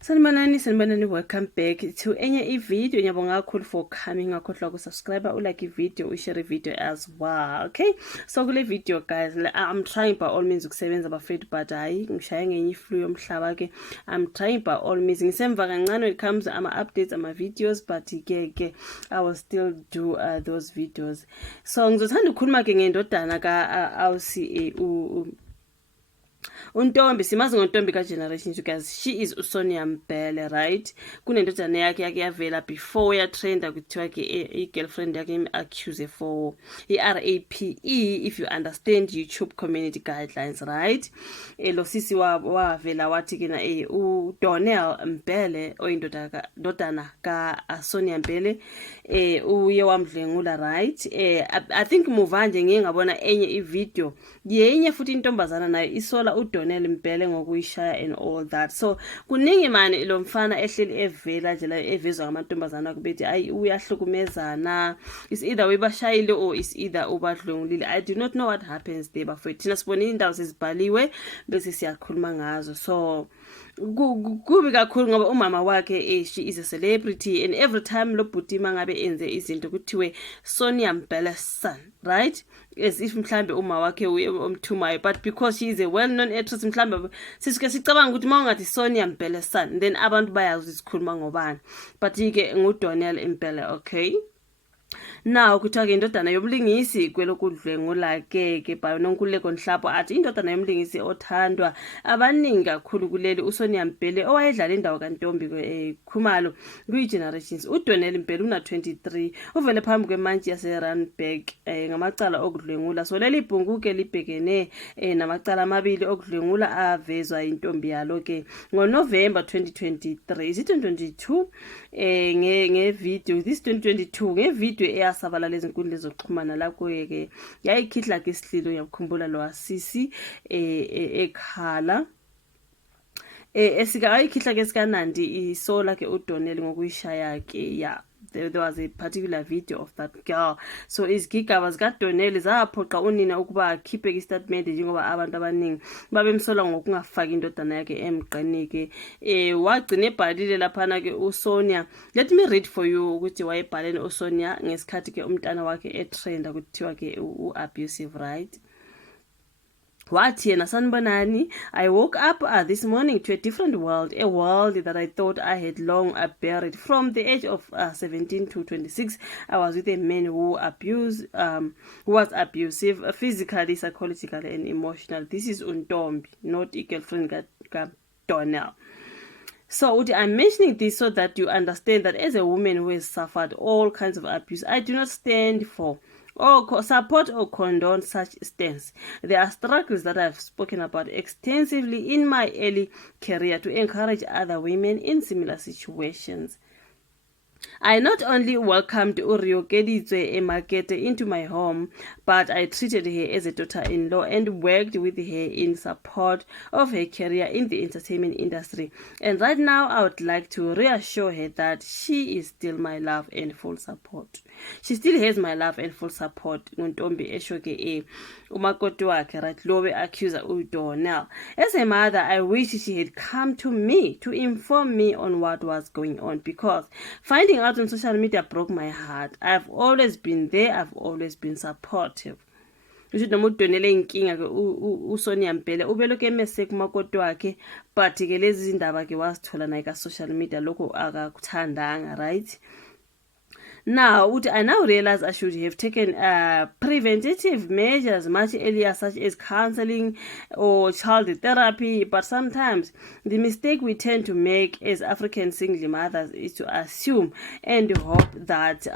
Sanibonani, welcome back to enye video. Ngiyabonga kakhulu for coming. Ngakhohlwa ukusubscribe, ulike video, ushare video as well. Okay, so kule video guys, I'm trying by all means ukusebenza bafethu, but hayi ngishaya ngenye iflu yomhlaba ke. I'm trying by all means ngisemva kancane when it comes to ama updates, ama videos, but ke I will still do those videos. So ngizothanda ukukhuluma ke ngendodana ka RCA uNtombi. Simazi ngoNtombi ka-Generations, you guys. She is uSonia Mbele, right? Kunendodana yakhe yavela before yatrenda kuthiwa ke i-girlfriend yakhe im-accuse for i-RAPE, if you understand YouTube community guidelines, right? Lo sisi wavela wathi ke na uDonnell Mbele oyindodana ka-Sonia Mbele uye wamdlengula, right? I think muva nje ngike ngabona enye ivideo yenye futhi intombazana nayo isola uDonnell Mbele ngokuyishaya and all that. So kuningi manje lo mfana ehleli evela nje la evezwa ngamantombazana kubethi ayi uyahlukumezana, is either uyibashayile or is either ubadlwengulile. I do not know what happens there, bafowethu thina sibona indawo sezibhaliwe bese siyakhuluma ngazo. So kubi kakhulu ngoba umama wakhe she is a celebrity, and every time lo bhuti mangabe enze izinto kuthiwe Sonia Mbele's son, right? As if mhlambe uma wakhe umthumayo, but because she is a well-known actress mhlambe sisike sicabanga ukuthi mawungathi Sonia Mbele's son then abantu bayazi isikhuluma ngobani, but ke nguDonnell Mbele. Okay, now kuthiwa ke indodana yomlingisi kwelokudlwengula ke by Nonkululeko Nhlapo athi indodana yomlingisi othandwa abaningi kakhulu kuleli uSonia Mbele owayedlala indawo kaNtombi Khumalo kwi-Generations. uDonnell Mbele una 23, uvele phambi kwemantshi yaseRandburg ngamacala okudlwengula. So leli bhunguke libhekene namacala amabili okudlwengula avezwa intombi yalo ke ngoNovember 2023. Is it 2022? Ngevideo this 2022 ngevideo eyasabalala ezinkundleni zokuxhumana lapho ke yayikhihla ke isihlilo. Uyakukhumbula lo asisi ekhala esika ayikhihla ke sikaNandi isola ke uDonnell ngokuyishaya ke. Yeah, there was a particular video of that girl. So izigigaba zikaDonnell zaphoqa unina ukuba akhiphe istatement njengoba abantu abaningi babemsola ngokungafaki indodana yakhe emgqeni ke. Wagcina ebhalile laphana ke uSonia. Let me read for you ukuthi wayebhaleni uSonia ngesikhathi ke umntana wakhe etrenda kuthiwa ke abusive, right? Wathi yena, sanibonani, I woke up this morning to a different world, a world that I thought I had long buried. From the age of 17 to 26, I was with a man who was abusive, physically, psychologically, and emotionally. This is uNtombi, not a girlfriend Donnell. So I'm mentioning this so that you understand that as a woman who has suffered all kinds of abuse, I do not stand for or support or condone such stance. There are struggles that I've spoken about extensively in my early career to encourage other women in similar situations. I not only welcomed Uriokedizwe Emakete into my home, but I treated her as a daughter-in-law and worked with her in support of her career in the entertainment industry. And right now, I would like to reassure her that she is still my love and full support. She still has my love and full support. Ntombi eshoke umakoti wakhe, right, lobe accuser uDonnell. As a mother, I wish she had come to me to inform me on what was going on, because finding out on social media broke my heart. I've always been there. I've always been supportive. Usho noma uDonnell inkinga ke uSonia Mbele ubeloke emese kumakoti wakhe, but ke lezi zindaba ke wasithola naye ka social media lokho akakuthandanga, right? Now, I now realize I should have taken preventative measures much earlier, such as counseling or child therapy. But sometimes the mistake we tend to make as African single mothers is to assume and hope that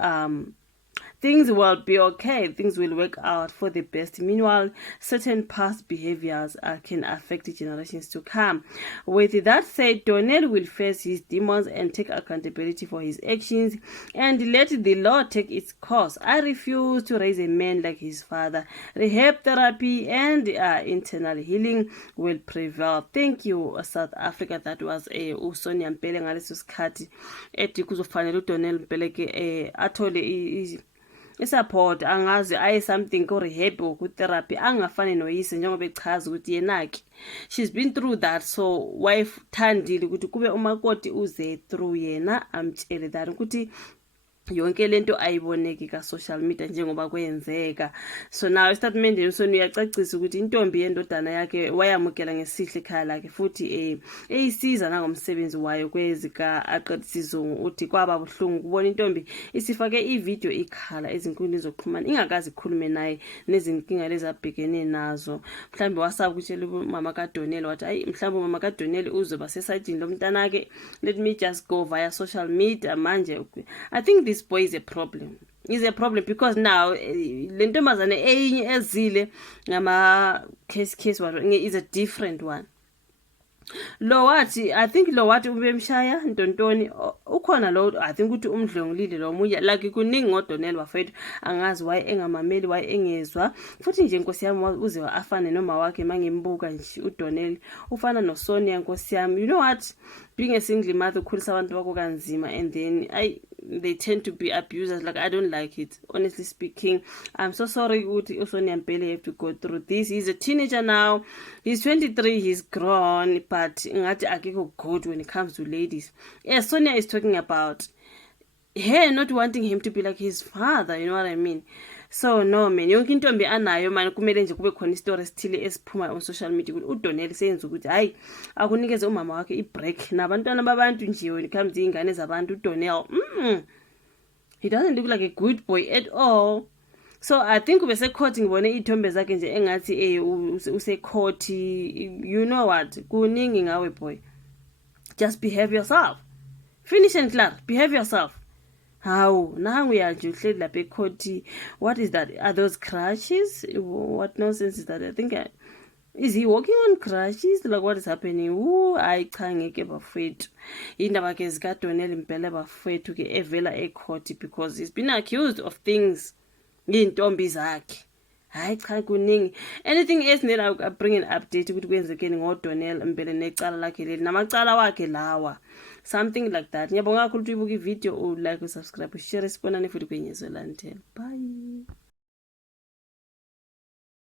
things will be okay, things will work out for the best. Meanwhile, certain past behaviors can affect the generations to come. With that said, Donnell will face his demons and take accountability for his actions and let the law take its course. I refuse to raise a man like his father. Rehab therapy and internal healing will prevail. Thank you, South Africa. That was uSonia Mbele ngaleso sikhathi ethi kuzofanele uDonnell Mbele ke athole isupport angazi aye something ko rehab or ku therapy angafani noyise njengoba echaza ukuthi yenaki she's been through that, so wife thandile ukuthi kube umakoti uze through yena amtshele that ukuthi yonke lento ayiboneki ka social media njengoba kwenzeka. So now estatementeni uSonia uyacacisa ukuthi intombi yendodana yakhe wayamukela ngesihle ekhaya lakhe futhi eyisiza nangomsebenzi wayo kwezika aqedisizungu. Uthi kwaba buhlungu kubona intombi isifake ivideo ikhala ezinkundleni zokuxhumana ingakazi ikhulume naye nezinkinga lezi abhekene nazo. Mhlambe wasaba ukutshela umama kaDonel wathi hayi mhlambe umama kaDonel uzoba sesayidini lomntanake, let me just go via social media manje. I think this boy is a problem. Is a problem because now le ntombazane enye ezile ngama case is a different one. Lo wathi I think lo wathi ubemshaya ntontoni ukhona lo I think ukuthi umdlongilile lo munye like kuningi ngoDonel bafethu angazi why engamameli why engezwa futhi nje Nkosi yami uze afane noma wakhe mangimbuka nje uDonel ufana noSonia Nkosi yami. You know what, being a single mother ukhulisa abantu bakho kanzima and then they tend to be abusers. Like I don't like it, honestly speaking. I'm so sorry ukuthi uSonia Mpele have to go through this. He's a teenager now, he's 23, he's grown, but ngathi akekho good when it comes to ladies. Yes, Sonia is talking about her not wanting him to be like his father, you know what I mean? So no man, yonke intombi anayo man kumele nje kube khona istory esithile esiphuma on social media ukuthi uDonel senza ukuthi hayi akunikeze umama wakhe ibreak nabantwana babantu nje when it comes to ingane zabantu uDonel he doesn't look like a good boy at all. So I think ube secourt ngibone ithombe zakhe nje engathi usecourt. You know what, kuningi ngawe boy, just behave yourself, finish and clear, behave yourself. How nangu yanje uhleli lapha ecourt. What is that? Are those crutches? What nonsense is that? I think is he walking on crutches? Like what is happening? Hayi cha ngeke bafethu indaba ke zikaDonel Mpele bafethu ke evela ecourt because he's been accused of things intombi zakhe. Hayi cha kuningi. Anything else then I bring an update ukuthi kwenzekeni ngoDonel Mpele necala lakhe leli namacala wakhe lawa, something like that. Ngiyabonga kakhulu ukuthi uyibuka ivideo, like, subscribe, share, sibonane futhi kwenye Zwelandlela. Bye.